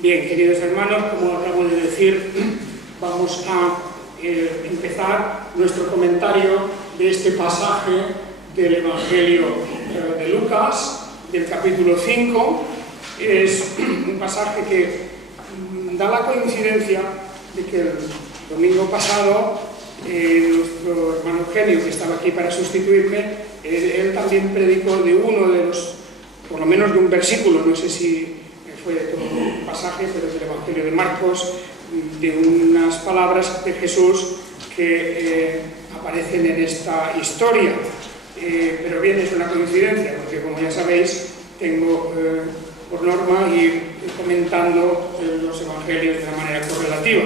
Bien, queridos hermanos, como acabo de decir, vamos a empezar nuestro comentario de este pasaje del Evangelio de Lucas, del capítulo 5. Es un pasaje que da la coincidencia de que el domingo pasado nuestro hermano Eugenio, que estaba aquí para sustituirme, él también predicó de uno de los, por lo menos de un versículo, no sé si fue de todo un pasaje, pero del Evangelio de Marcos, de unas palabras de Jesús que aparecen en esta historia. Pero bien, es una coincidencia, porque como ya sabéis, tengo por norma ir comentando los evangelios de la manera correlativa.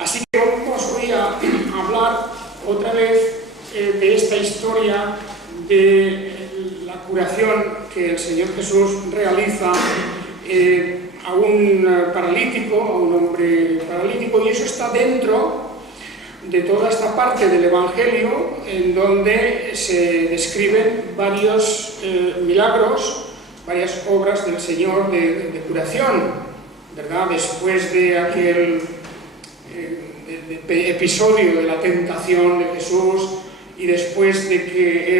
Así que vamos hoy a hablar otra vez de esta historia de la curación que el Señor Jesús realiza a un paralítico, a un hombre paralítico, y eso está dentro de toda esta parte del Evangelio en donde se describen varios milagros, varias obras del Señor de curación, ¿verdad? Después de aquel episodio de la tentación de Jesús y después de que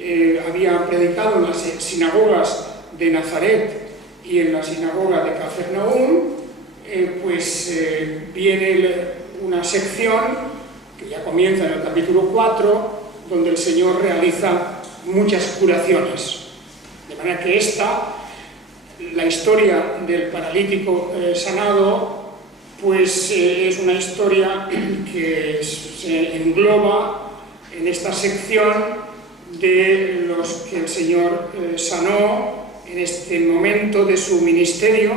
él había predicado en las sinagogas de Nazaret y en la sinagoga de Cafarnaúm, viene una sección que ya comienza en el capítulo 4, donde el Señor realiza muchas curaciones. De manera que la historia del paralítico sanado, es una historia que se engloba en esta sección de los que el Señor sanó en este momento de su ministerio,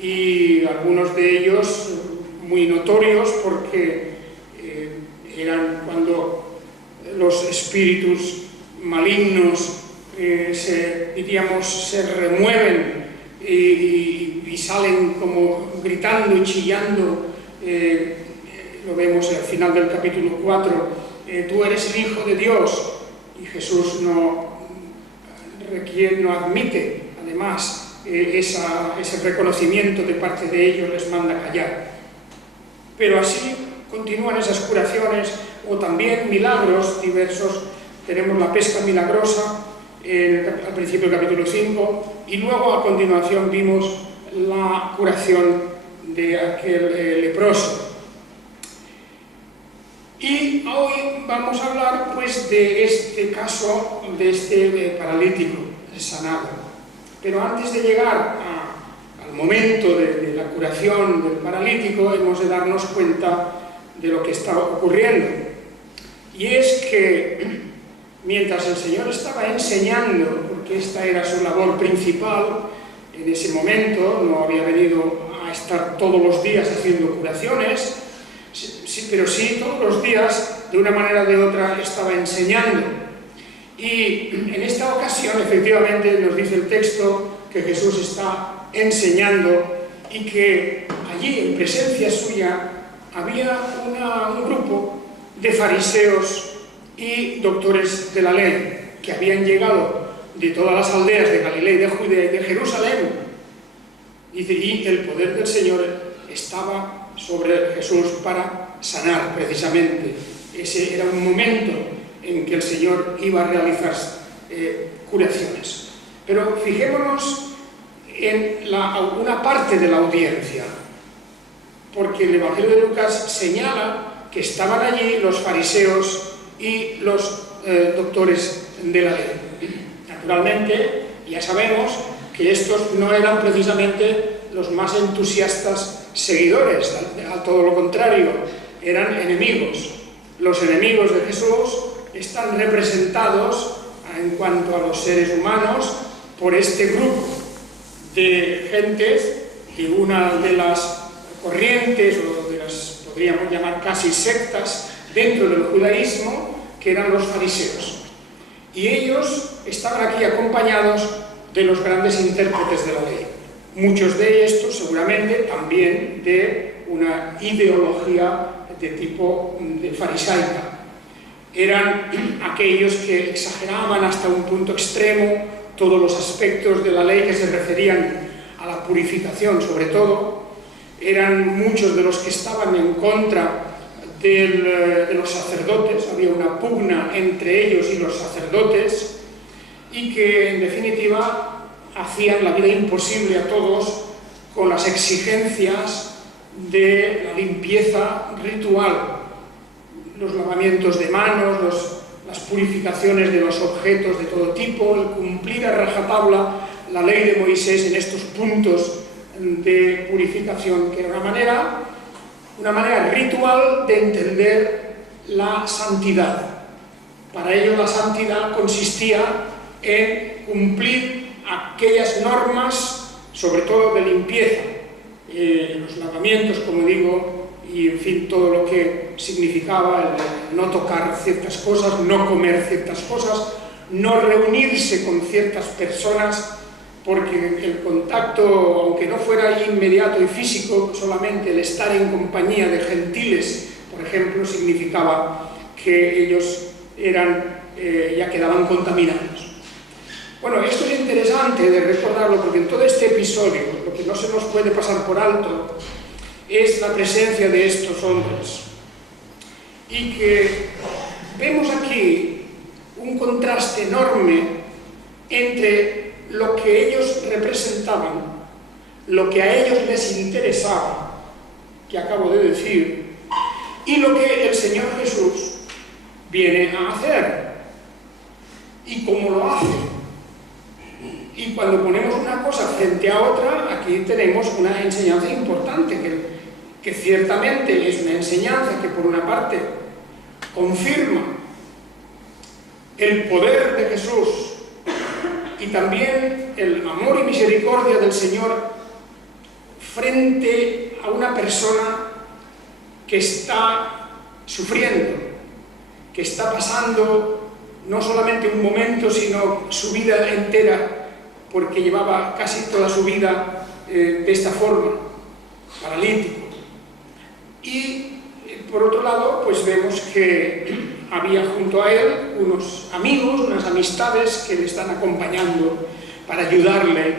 y algunos de ellos muy notorios porque eran cuando los espíritus malignos se remueven y salen como gritando y chillando. Lo vemos al final del capítulo 4, tú eres el Hijo de Dios, y Jesús no admite, además, ese reconocimiento de parte de ellos, les manda callar. Pero así continúan esas curaciones, o también milagros diversos. Tenemos la pesca milagrosa al principio del capítulo 5, y luego a continuación vimos la curación de aquel leproso. Y hoy vamos a hablar de este caso, de este paralítico sanado. Pero antes de llegar al momento de la curación del paralítico, hemos de darnos cuenta de lo que está ocurriendo. Y es que mientras el Señor estaba enseñando, porque esta era su labor principal en ese momento, no había venido a estar todos los días haciendo curaciones, pero sí todos los días, de una manera o de otra, estaba enseñando. Y en esta ocasión, efectivamente, nos dice el texto que Jesús está enseñando y que allí, en presencia suya, había un grupo de fariseos y doctores de la ley que habían llegado de todas las aldeas de Galilea y de Judea y de Jerusalén. Y el poder del Señor estaba sobre Jesús para sanar, precisamente. Ese era un momento en que el Señor iba a realizar curaciones. Pero fijémonos en una parte de la audiencia, porque el Evangelio de Lucas señala que estaban allí los fariseos y los doctores de la ley. Naturalmente, ya sabemos que estos no eran precisamente los más entusiastas seguidores, a todo lo contrario, eran enemigos. Los enemigos de Jesús están representados, en cuanto a los seres humanos, por este grupo de gentes de una de las corrientes, o de las, podríamos llamar casi sectas, dentro del judaísmo, que eran los fariseos. Y ellos estaban aquí acompañados de los grandes intérpretes de la ley. Muchos de estos, seguramente, también de una ideología de tipo farisaica. Eran aquellos que exageraban hasta un punto extremo todos los aspectos de la ley que se referían a la la purificación sobre todo. Eran muchos de los que estaban en contra de los sacerdotes, había una pugna entre ellos y los sacerdotes, y que en definitiva hacían la vida imposible a todos con las exigencias de la limpieza ritual, los lavamientos de manos, las purificaciones de los objetos de todo tipo, el cumplir a rajatabla la ley de Moisés en estos puntos de purificación, que era una manera ritual de entender la santidad. Para ellos la santidad consistía en cumplir aquellas normas, sobre todo de limpieza, los lavamientos, como digo, y en fin, todo lo que significaba el no tocar ciertas cosas, no comer ciertas cosas, no reunirse con ciertas personas, porque el contacto, aunque no fuera inmediato y físico, solamente el estar en compañía de gentiles, por ejemplo, significaba que ellos ya quedaban contaminados. Bueno, esto es interesante de recordarlo, porque en todo este episodio lo que no se nos puede pasar por alto es la presencia de estos hombres, y que vemos aquí un contraste enorme entre lo que ellos representaban, lo que a ellos les interesaba, que acabo de decir, y lo que el Señor Jesús viene a hacer, y cómo lo hace. Y cuando ponemos una cosa frente a otra, aquí tenemos una enseñanza importante, que ciertamente es una enseñanza que por una parte confirma el poder de Jesús y también el amor y misericordia del Señor frente a una persona que está sufriendo, que está pasando no solamente un momento, sino su vida entera, porque llevaba casi toda su vida de esta forma, paralítico. Y por otro lado, pues vemos que había junto a él unos amigos, unas amistades que le están acompañando para ayudarle,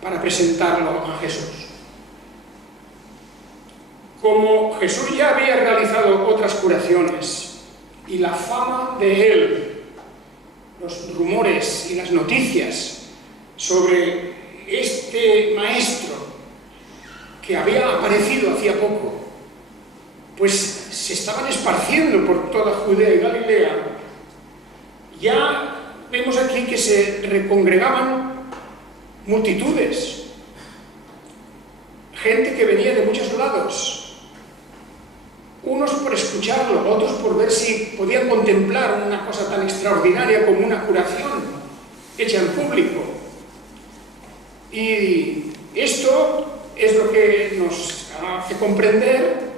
para presentarlo a Jesús. Como Jesús ya había realizado otras curaciones y la fama de él, los rumores y las noticias sobre este maestro que había aparecido hacía poco, pues se estaban esparciendo por toda Judea y Galilea, ya vemos aquí que se recongregaban multitudes, gente que venía de muchos lados, unos por escucharlo, otros por ver si podían contemplar una cosa tan extraordinaria como una curación hecha en público. Y esto es lo que nos hace comprender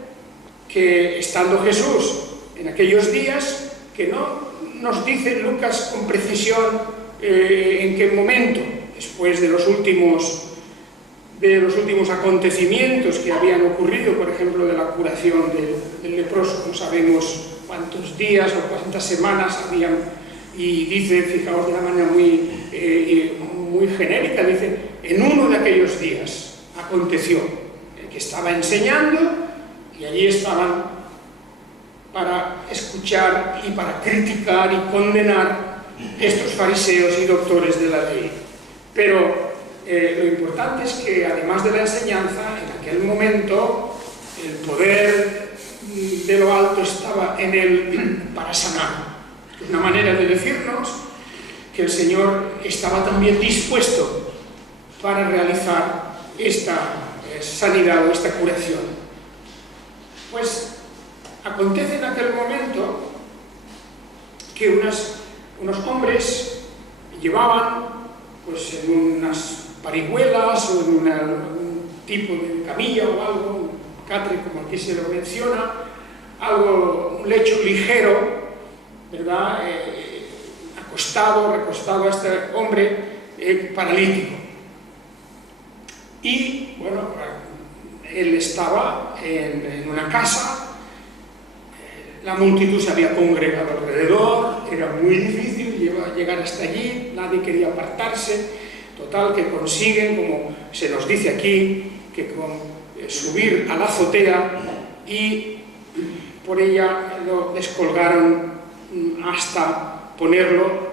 que estando Jesús en aquellos días, que no nos dice Lucas con precisión en qué momento, después de los últimos acontecimientos que habían ocurrido, por ejemplo, de la curación del leproso, no sabemos cuántos días o cuántas semanas habían, y dice, fijaos de una manera muy genérica, dice, en uno de aquellos días aconteció, el que estaba enseñando, y allí estaban para escuchar y para criticar y condenar estos fariseos y doctores de la ley. Pero lo importante es que, además de la enseñanza, en aquel momento el poder de lo alto estaba en él para sanar. Es una manera de decirnos que el Señor estaba también dispuesto para realizar esta sanidad o esta curación. Pues acontece en aquel momento que unos hombres llevaban, pues, en unas parihuelas o en un tipo de camilla o algo, un catre como aquí se lo menciona, un lecho ligero, ¿verdad? Recostado a este hombre paralítico. Y bueno, él estaba en una casa, la multitud se había congregado alrededor, era muy difícil llegar hasta allí, nadie quería apartarse. Total, que consiguen, como se nos dice aquí, que subir a la azotea y por ella lo descolgaron hasta ponerlo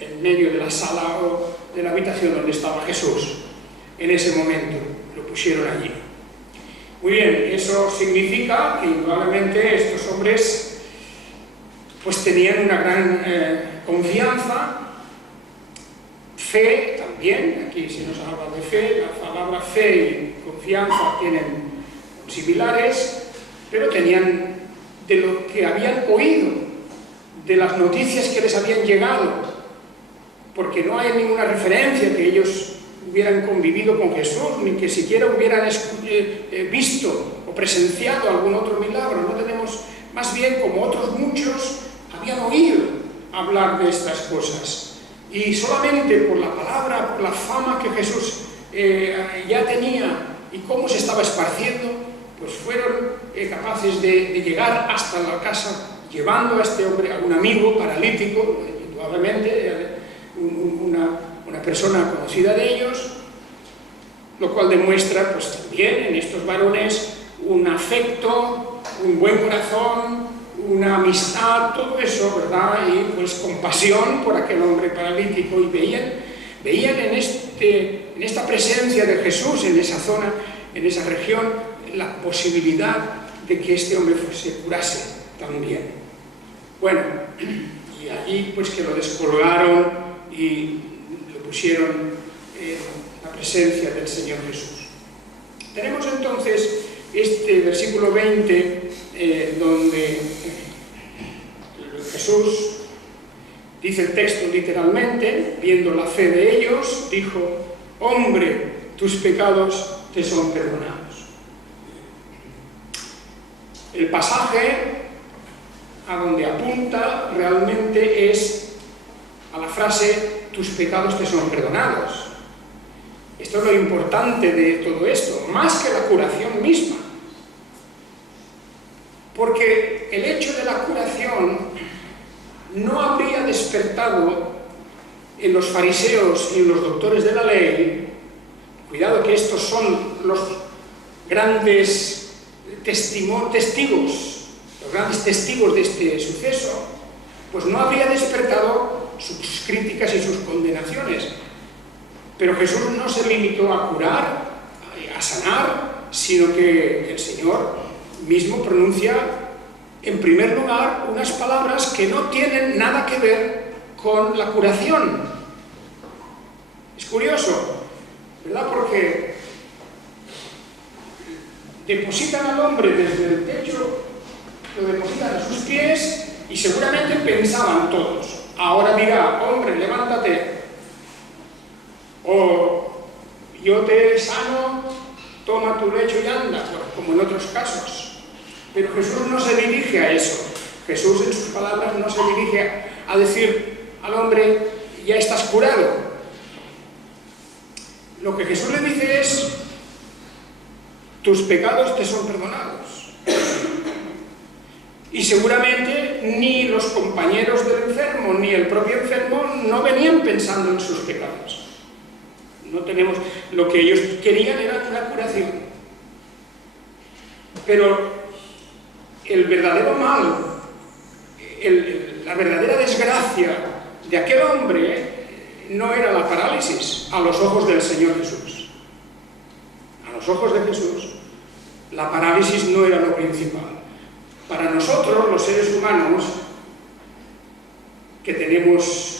en medio de la sala o de la habitación donde estaba Jesús. En ese momento lo pusieron allí. Muy bien, eso significa que indudablemente estos hombres pues tenían una gran confianza, fe también. Aquí se nos habla de fe, la palabra fe y confianza tienen similares, pero tenían de lo que habían oído, de las noticias que les habían llegado, porque no hay ninguna referencia que ellos hubieran convivido con Jesús, ni que siquiera hubieran visto o presenciado algún otro milagro. No tenemos, más bien, como otros muchos, habían oído hablar de estas cosas. Y solamente por la palabra, por la fama que Jesús ya tenía y cómo se estaba esparciendo, pues fueron capaces de llegar hasta la casa, llevando a este hombre, a un amigo paralítico, indudablemente, una persona conocida de ellos, lo cual demuestra pues también en estos varones un afecto, un buen corazón, una amistad, todo eso, ¿verdad? Y pues compasión por aquel hombre paralítico, y veían en esta presencia de Jesús, en esa zona, en esa región, la posibilidad de que este hombre se curase también. Bueno, y allí pues que lo descolgaron y lo pusieron en la presencia del Señor Jesús. Tenemos entonces este versículo 20, donde Jesús, dice el texto literalmente, viendo la fe de ellos, dijo: hombre, tus pecados te son perdonados. El pasaje a donde apunta realmente es a la frase: tus pecados te son perdonados. Esto es lo importante de todo esto, más que la curación misma. Porque el hecho de la curación no habría despertado en los fariseos y en los doctores de la ley, cuidado que estos son los grandes testigos, los grandes testigos de este suceso, pues no habría despertado sus críticas y sus condenaciones. Pero Jesús no se limitó a curar, a sanar, sino que el Señor mismo pronuncia en primer lugar unas palabras que no tienen nada que ver con la curación. Es curioso, ¿verdad? Porque depositan al hombre desde el techo, lo depositan a sus pies y seguramente pensaban todos: ahora dirá, hombre, levántate, o yo te sano, toma tu lecho y anda, como en otros casos. Pero Jesús no se dirige a eso. Jesús en sus palabras no se dirige a decir al hombre: ya estás curado. Lo que Jesús le dice es: tus pecados te son perdonados. Y seguramente ni los compañeros del enfermo ni el propio enfermo no venían pensando en sus pecados. No tenemos, lo que ellos querían era una curación. Pero el verdadero mal, la verdadera desgracia de aquel hombre no era la parálisis a los ojos del Señor Jesús. A los ojos de Jesús, la parálisis no era lo principal. Para nosotros, los seres humanos, que tenemos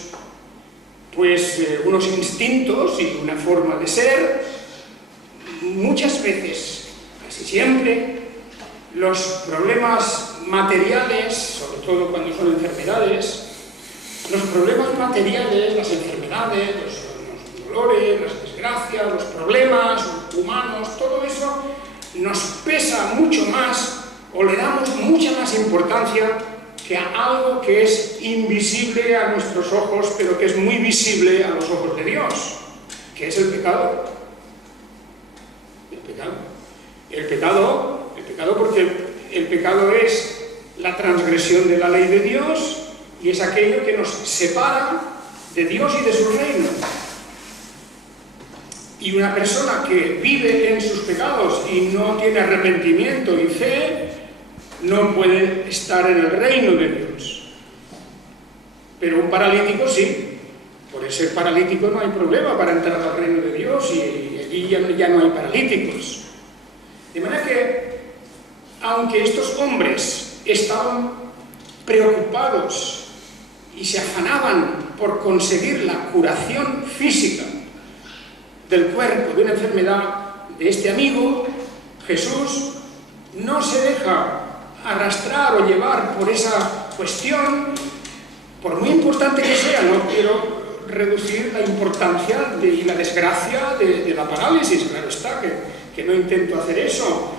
pues unos instintos y una forma de ser, muchas veces, casi siempre, los problemas materiales, sobre todo cuando son enfermedades, los problemas materiales, las enfermedades, los dolores, las desgracias, los problemas humanos, todo eso nos pesa mucho más, o le damos mucha más importancia que a algo que es invisible a nuestros ojos, pero que es muy visible a los ojos de Dios, que es el pecado. El pecado porque el pecado es la transgresión de la ley de Dios y es aquello que nos separa de Dios y de su reino. Y una persona que vive en sus pecados y no tiene arrepentimiento y fe, no puede estar en el reino de Dios. Pero un paralítico sí. Por ser paralítico no hay problema para entrar al reino de Dios y allí ya no hay paralíticos. De manera que, aunque estos hombres estaban preocupados y se afanaban por conseguir la curación física del cuerpo de una enfermedad de este amigo, Jesús no se deja arrastrar o llevar por esa cuestión, por muy importante que sea. No quiero reducir la importancia y la desgracia de la parálisis, claro está, que no intento hacer eso,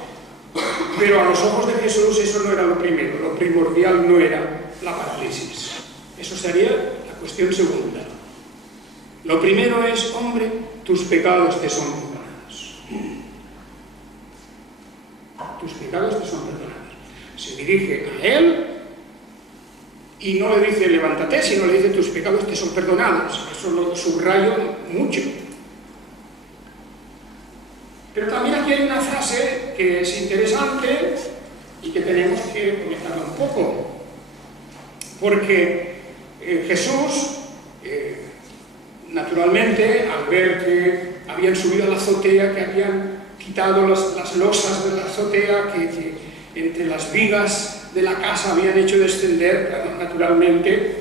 pero a los ojos de Jesús eso no era lo primero, lo primordial no era la parálisis, eso sería la cuestión segunda. Lo primero es, hombre, tus pecados te son perdonados. Tus pecados te son perdonados. Se dirige a él y no le dice levántate, sino le dice tus pecados te son perdonados. Eso lo subrayo mucho. Pero también aquí hay una frase que es interesante y que tenemos que comentarla un poco. Porque Jesús, naturalmente, al ver que habían subido a la azotea, que habían quitado las losas de la azotea, que entre las vigas de la casa habían hecho descender, naturalmente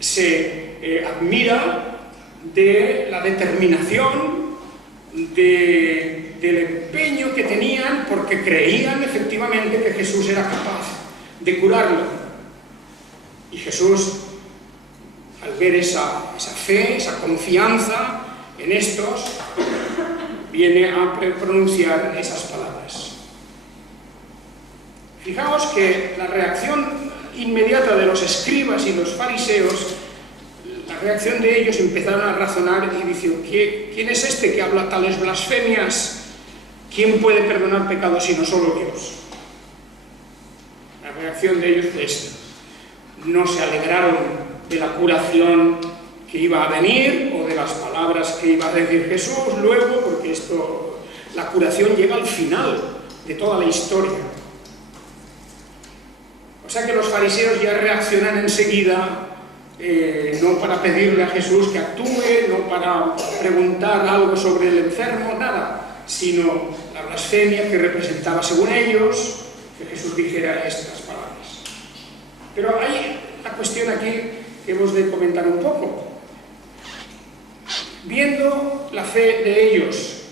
se admira de la determinación, del empeño que tenían, porque creían efectivamente que Jesús era capaz de curarlo. Y Jesús, al ver esa fe, esa confianza en estos, viene a pronunciar esas palabras. Fijaos que la reacción inmediata de los escribas y los fariseos, la reacción de ellos, empezaron a razonar y dicen, ¿quién es este que habla tales blasfemias? ¿Quién puede perdonar pecados sino solo Dios? La reacción de ellos fue esta. No se alegraron de la curación que iba a venir o de las palabras que iba a decir Jesús luego, porque la curación llega al final de toda la historia. O sea que los fariseos ya reaccionan enseguida, no para pedirle a Jesús que actúe, no para preguntar algo sobre el enfermo, nada, sino la blasfemia que representaba, según ellos, que Jesús dijera estas palabras. Pero hay una cuestión aquí que hemos de comentar un poco. Viendo la fe de ellos,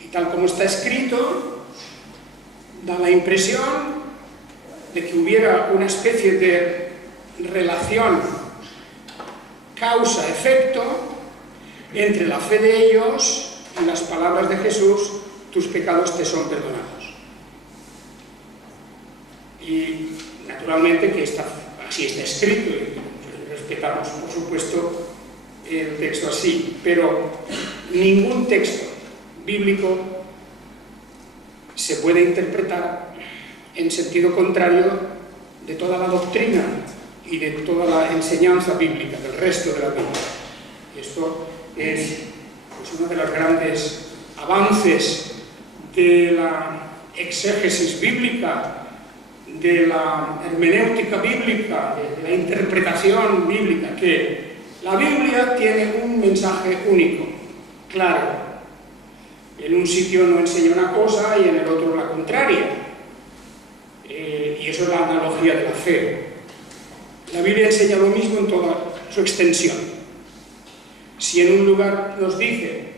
y tal como está escrito, da la impresión de que hubiera una especie de relación causa-efecto entre la fe de ellos y las palabras de Jesús, tus pecados te son perdonados. Y naturalmente que así está escrito y respetamos, por supuesto, el texto así, pero ningún texto bíblico se puede interpretar en sentido contrario de toda la doctrina y de toda la enseñanza bíblica, del resto de la Biblia. Y esto es uno de los grandes avances de la exégesis bíblica, de la hermenéutica bíblica, de la interpretación bíblica, que la Biblia tiene un mensaje único, claro. En un sitio no enseña una cosa y en el otro la contraria. Y eso es la analogía de la fe. La Biblia enseña lo mismo en toda su extensión. Si en un lugar nos dice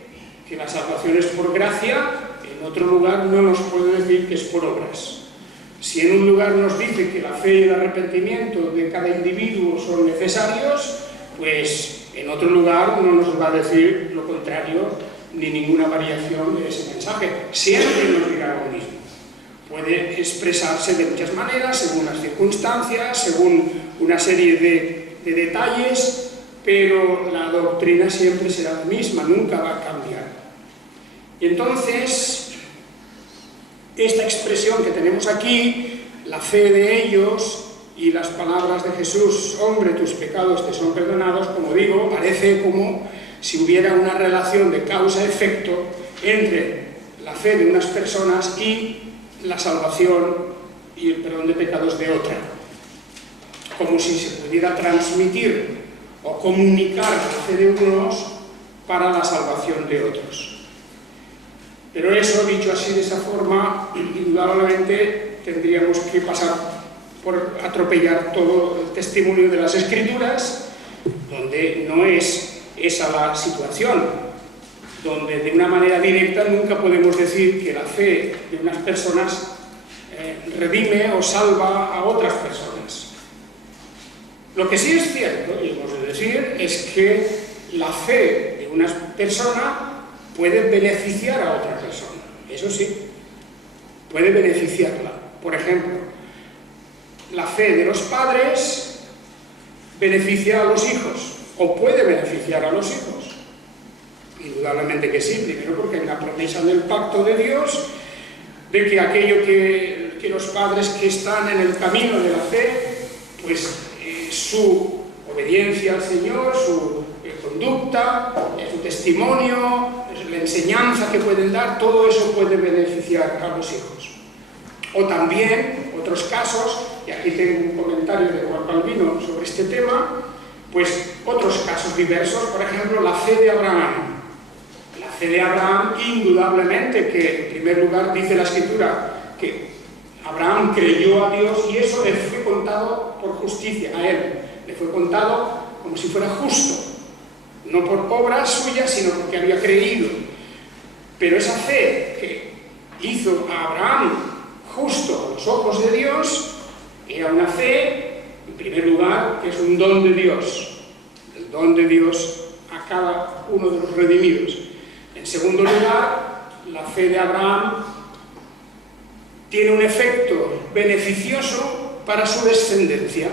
que la salvación es por gracia, en otro lugar no nos puede decir que es por obras. Si en un lugar nos dice que la fe y el arrepentimiento de cada individuo son necesarios, pues en otro lugar no nos va a decir lo contrario, ni ninguna variación de ese mensaje. Siempre nos dirá lo mismo. Puede expresarse de muchas maneras, según las circunstancias, según una serie de detalles, pero la doctrina siempre será la misma, nunca va a cambiar. Y entonces, esta expresión que tenemos aquí, la fe de ellos y las palabras de Jesús, hombre, tus pecados te son perdonados, como digo, parece como si hubiera una relación de causa-efecto entre la fe de unas personas y la salvación y el perdón de pecados de otra. Como si se pudiera transmitir o comunicar la fe de unos para la salvación de otros. Pero eso, dicho así de esa forma, indudablemente tendríamos que pasar por atropellar todo el testimonio de las Escrituras, donde no es esa la situación, donde de una manera directa nunca podemos decir que la fe de unas personas redime o salva a otras personas. Lo que sí es cierto, y hemos de decir, es que la fe de una persona puede beneficiar a otra persona. Eso sí, puede beneficiarla. Por ejemplo, la fe de los padres beneficia a los hijos, o puede beneficiar a los hijos. Indudablemente que sí, primero porque hay una promesa del pacto de Dios, de que aquello que los padres que están en el camino de la fe, pues su obediencia al Señor, su conducta, su testimonio, la enseñanza que pueden dar, todo eso puede beneficiar a los hijos. O también, otros casos, y aquí tengo un comentario de Juan Calvino sobre este tema, pues otros casos diversos, por ejemplo, la fe de Abraham. La fe de Abraham, indudablemente, que en primer lugar dice la Escritura que Abraham creyó a Dios y eso le fue contado por justicia a él, le fue contado como si fuera justo, no por obras suyas, sino porque había creído. Pero esa fe que hizo a Abraham justo a los ojos de Dios era una fe, en primer lugar, que es un don de Dios, el don de Dios a cada uno de los redimidos. En segundo lugar, la fe de Abraham tiene un efecto beneficioso para su descendencia.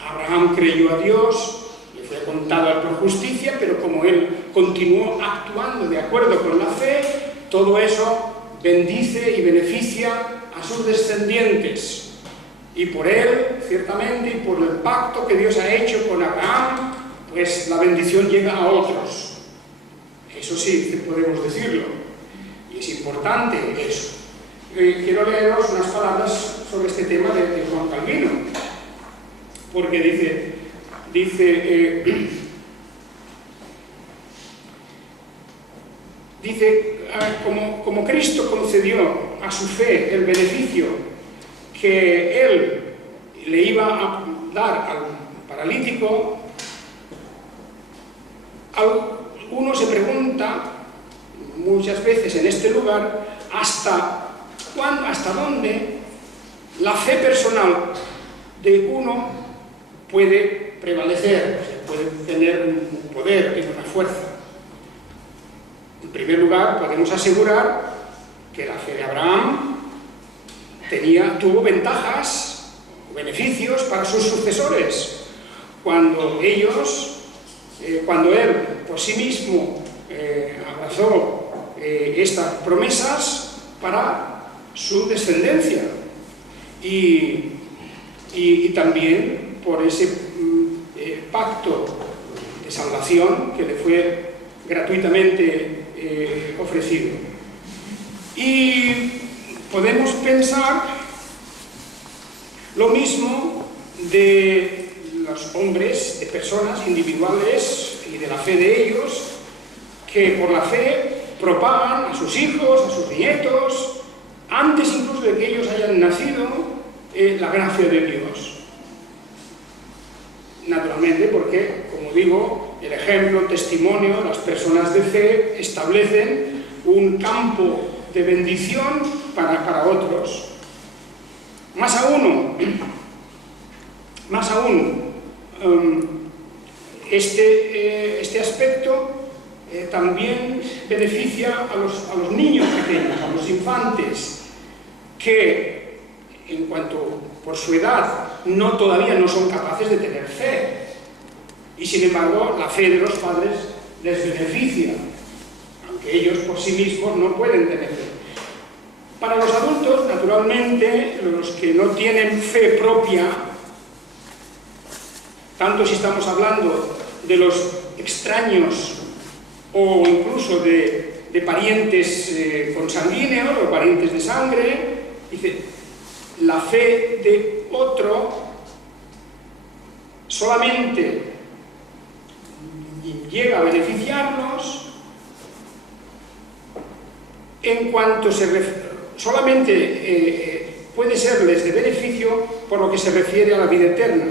Abraham creyó a Dios, le fue contado a él por justicia, pero como él continuó actuando de acuerdo con la fe, todo eso bendice y beneficia a sus descendientes. Y por él, ciertamente, y por el pacto que Dios ha hecho con Abraham, pues la bendición llega a otros. Eso sí, podemos decirlo. Y es importante eso. Quiero leeros unas palabras sobre este tema de Juan Calvino, porque dice como Cristo concedió a su fe el beneficio que Él le iba a dar al paralítico, uno se pregunta muchas veces en este lugar hasta dónde la fe personal de uno puede prevalecer, puede tener un poder, tiene una fuerza. En primer lugar, podemos asegurar que la fe de Abraham tuvo ventajas, beneficios para sus sucesores, cuando él por sí mismo abrazó estas promesas para su descendencia y también por ese pacto de salvación que le fue gratuitamente ofrecido. Y podemos pensar lo mismo de los hombres, de personas individuales y de la fe de ellos, que por la fe propagan a sus hijos, a sus nietos, antes incluso de que ellos hayan nacido, la gracia de Dios. Naturalmente porque, como digo, el ejemplo, el testimonio, las personas de fe establecen un campo de bendición para otros. Más aún, este aspecto también beneficia a los niños pequeños, a los infantes, que en cuanto por su edad todavía no son capaces de tener fe, y sin embargo la fe de los padres les beneficia, aunque ellos por sí mismos no pueden tener fe. Para los adultos, naturalmente, los que no tienen fe propia, tanto si estamos hablando de los extraños o incluso de parientes consanguíneos o parientes de sangre. Dice, la fe de otro solamente llega a beneficiarnos en cuanto solamente puede serles de beneficio por lo que se refiere a la vida eterna,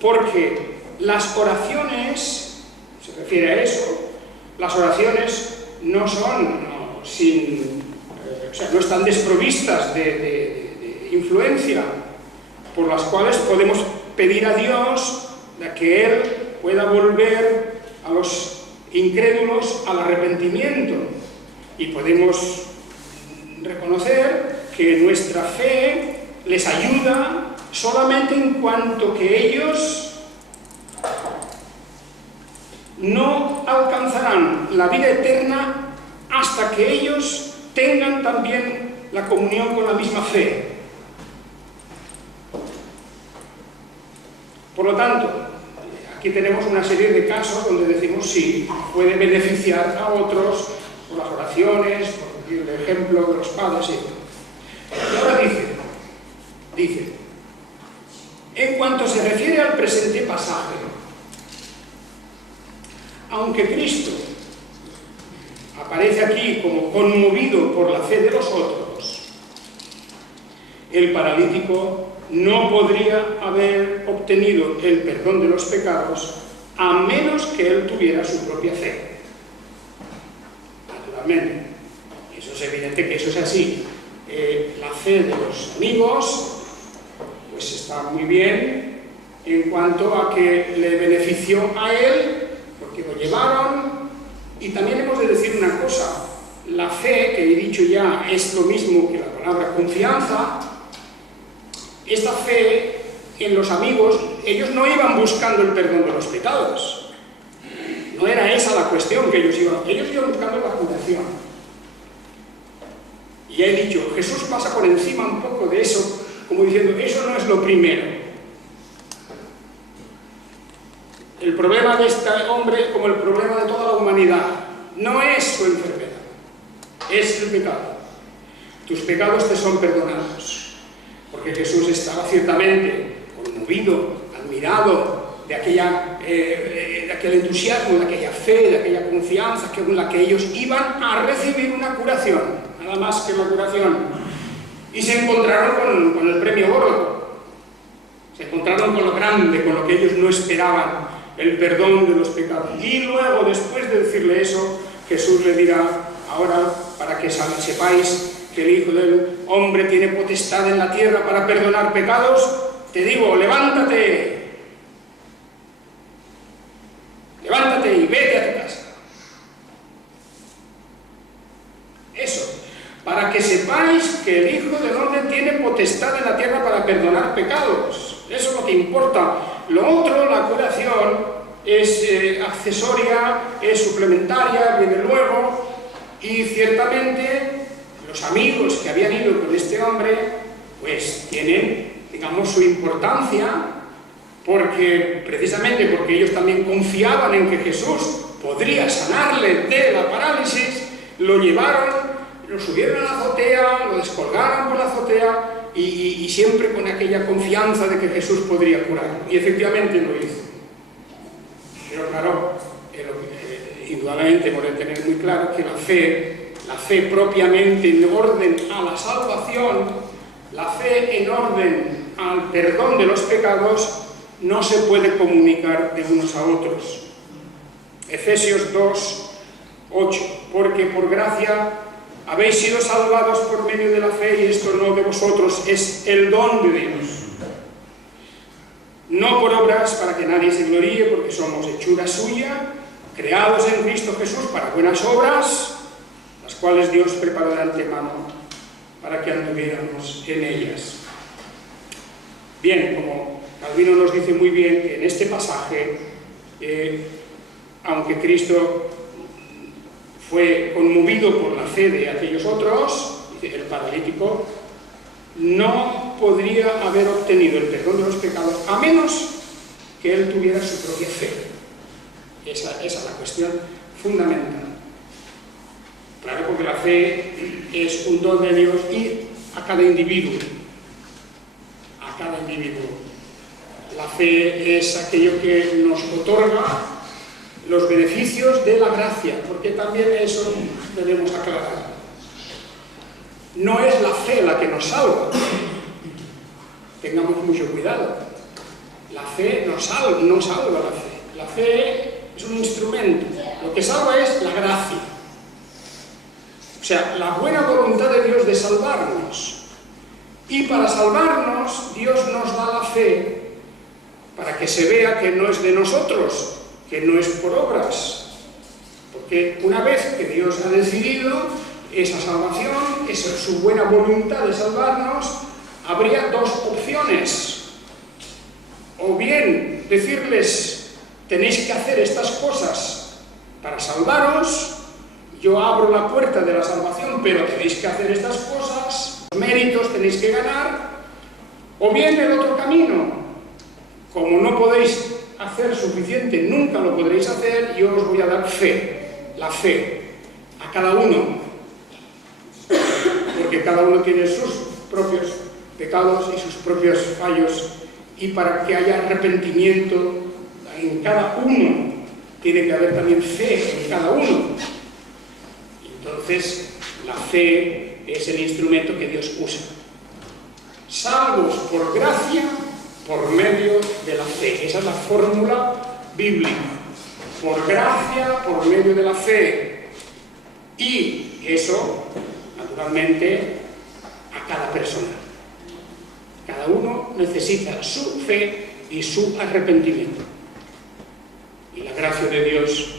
porque las oraciones, se refiere a eso, las oraciones no son o sea, no están desprovistas de influencia, por las cuales podemos pedir a Dios de que Él pueda volver a los incrédulos al arrepentimiento, y podemos reconocer que nuestra fe les ayuda solamente en cuanto que ellos no alcanzarán la vida eterna hasta que ellos tengan también la comunión con la misma fe. Por lo tanto, aquí tenemos una serie de casos donde decimos sí, puede beneficiar a otros por las oraciones, por el ejemplo de los padres. Y ahora dice, en cuanto se refiere al presente pasaje, aunque Cristo aparece aquí como conmovido por la fe de los otros, el paralítico no podría haber obtenido el perdón de los pecados a menos que él tuviera su propia fe. Naturalmente, eso es evidente que eso es así. La fe de los amigos pues está muy bien en cuanto a que le benefició a él porque lo llevaron. Y también hemos de decir una cosa, la fe, que he dicho ya, es lo mismo que la palabra confianza. Esta fe en los amigos, ellos no iban buscando el perdón de los pecados, no era esa la cuestión que ellos iban buscando la curación. Y ya he dicho, Jesús pasa por encima un poco de eso, como diciendo, eso no es lo primero. El problema de este hombre, como el problema de toda la humanidad, no es su enfermedad, es el pecado. Tus pecados te son perdonados. Porque Jesús estaba ciertamente conmovido, admirado de aquel entusiasmo, de aquella fe, de aquella confianza con la que ellos iban a recibir una curación, nada más que una curación. Y se encontraron con el premio gordo, se encontraron con lo grande, con lo que ellos no esperaban, el perdón de los pecados. Y luego, después de decirle eso, Jesús le dirá, ahora, para que sepáis que el Hijo del Hombre tiene potestad en la tierra para perdonar pecados, te digo, levántate y vete a tu casa. Eso, para que sepáis que el Hijo del Hombre tiene potestad en la tierra para perdonar pecados. Eso es lo que importa. Lo otro, la curación, es accesoria, es suplementaria, viene luego, y ciertamente los amigos que habían ido con este hombre, pues tienen, digamos, su importancia, precisamente porque ellos también confiaban en que Jesús podría sanarle de la parálisis, lo llevaron, lo subieron a la azotea, lo descolgaron por la azotea y siempre con aquella confianza de que Jesús podría curarlo. Y efectivamente lo hizo. Pero claro, indudablemente hemos de tener muy claro que la fe propiamente en orden a la salvación, la fe en orden al perdón de los pecados, no se puede comunicar de unos a otros. Efesios 2, 8, porque por gracia habéis sido salvados por medio de la fe, y esto no de vosotros, es el don de Dios. No por obras para que nadie se gloríe, porque somos hechura suya, creados en Cristo Jesús para buenas obras, las cuales Dios preparó de antemano para que anduviéramos en ellas. Bien, como Calvino nos dice muy bien, que en este pasaje, aunque Cristo fue conmovido por la fe de aquellos otros, el paralítico no podría haber obtenido el perdón de los pecados a menos que él tuviera su propia fe. Esa es la cuestión fundamental. Claro, porque la fe es un don de Dios y a cada individuo. A cada individuo. La fe es aquello que nos otorga los beneficios de la gracia, porque también eso debemos aclarar. No es la fe la que nos salva. Tengamos mucho cuidado. La fe no salva la fe. La fe es un instrumento. Lo que salva es la gracia. O sea, la buena voluntad de Dios de salvarnos. Y para salvarnos, Dios nos da la fe para que se vea que no es de nosotros, que no es por obras. Porque una vez que Dios ha decidido esa salvación, esa su buena voluntad de salvarnos, habría dos opciones. O bien decirles, tenéis que hacer estas cosas para salvaros, yo abro la puerta de la salvación, pero tenéis que hacer estas cosas, méritos tenéis que ganar. O bien el otro camino, como no podéis hacer suficiente, nunca lo podréis hacer, yo os voy a dar fe, la fe, a cada uno, porque cada uno tiene sus propios pecados y sus propios fallos, y para que haya arrepentimiento en cada uno, tiene que haber también fe en cada uno. Entonces, la fe es el instrumento que Dios usa. Salvos por gracia, por medio de la fe. Esa es la fórmula bíblica. Por gracia, por medio de la fe. Y eso, naturalmente, a cada persona. Cada uno necesita su fe y su arrepentimiento. Y la gracia de Dios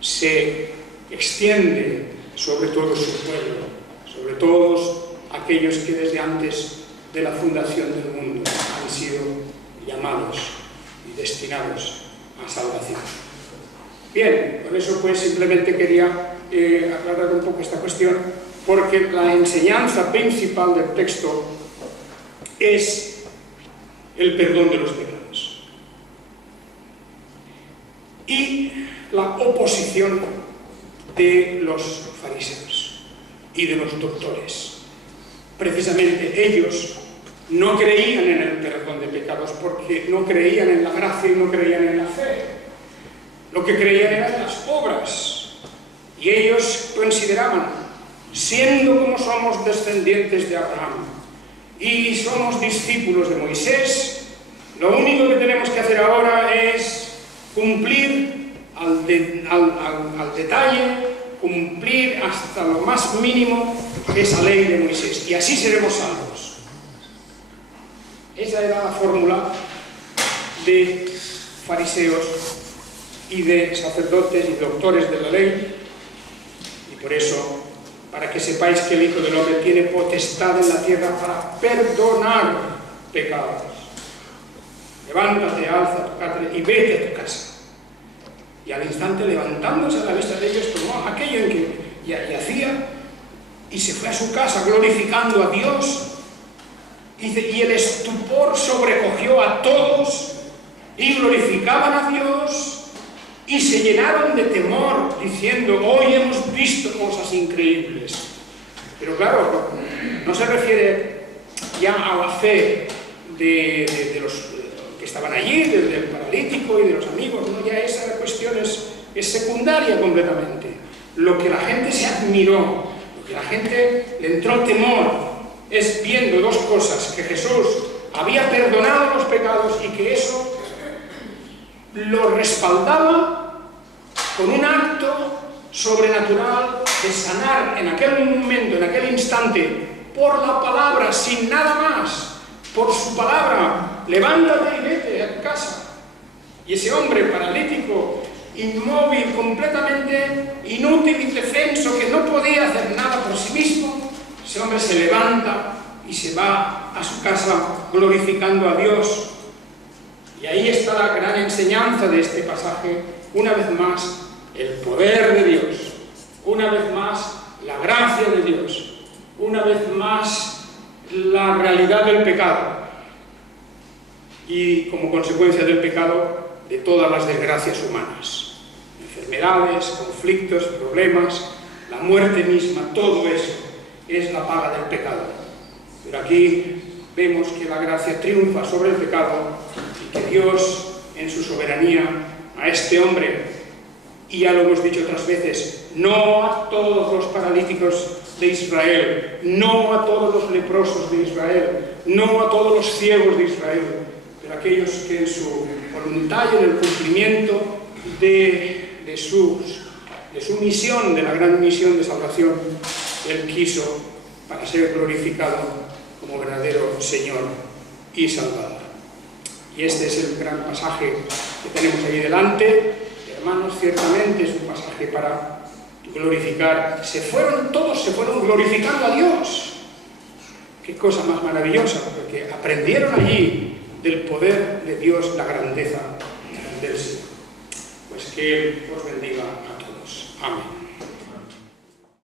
se extiende sobre todo su pueblo, sobre todos aquellos que desde antes de la fundación del mundo han sido llamados y destinados a salvación. Bien, con eso pues simplemente quería aclarar un poco esta cuestión, porque la enseñanza principal del texto es el perdón de los pecados y la oposición de los fariseos y de los doctores. Precisamente ellos no creían en el perdón de pecados porque no creían en la gracia y no creían en la fe. Lo que creían eran las obras. Y ellos consideraban, siendo como somos descendientes de Abraham y somos discípulos de Moisés, lo único que tenemos que hacer ahora es cumplir al detalle, cumplir hasta lo más mínimo esa ley de Moisés, y así seremos salvos. Esa era la fórmula de fariseos y de sacerdotes y doctores de la ley, y por eso, para que sepáis que el Hijo del Hombre tiene potestad en la tierra para perdonar pecados. Levántate, alza tu catre y vete a tu casa. Y al instante, levantándose a la vista de ellos, tomó aquello en que yacía y se fue a su casa glorificando a Dios. Y el estupor sobrecogió a todos y glorificaban a Dios y se llenaron de temor, diciendo, hoy hemos visto cosas increíbles. Pero claro, no se refiere ya a la fe de los que estaban allí, del paralítico y de los amigos, ¿no? Ya esa cuestión es secundaria completamente. Lo que la gente se admiró, lo que la gente le entró temor, es viendo dos cosas: que Jesús había perdonado los pecados y que eso lo respaldaba con un acto sobrenatural de sanar en aquel momento, en aquel instante, por la palabra, sin nada más, por su palabra: levántate y vete a tu casa. Y ese hombre paralítico, inmóvil, completamente inútil, indefenso, que no podía hacer nada por sí mismo, ese hombre se levanta y se va a su casa glorificando a Dios. Y ahí está la gran enseñanza de este pasaje. Una vez más, el poder de Dios. Una vez más, la gracia de Dios. Una vez más, la realidad del pecado. Y como consecuencia del pecado, de todas las desgracias humanas. enfermedades, conflictos, problemas, la muerte misma, todo eso es la paga del pecado. Pero aquí vemos que la gracia triunfa sobre el pecado y que Dios, en su soberanía, a este hombre, y ya lo hemos dicho otras veces, no a todos los paralíticos de Israel, no a todos los leprosos de Israel, no a todos los ciegos de Israel, pero a aquellos que en su voluntad y en el cumplimiento de su misión, de la gran misión de salvación, Él quiso para ser glorificado como verdadero Señor y Salvador. Y este es el gran pasaje que tenemos ahí delante. Hermanos, ciertamente es un pasaje para glorificar. Todos se fueron glorificando a Dios. Qué cosa más maravillosa, porque aprendieron allí del poder de Dios, la grandeza del Señor. Pues que Él os bendiga a todos. Amén.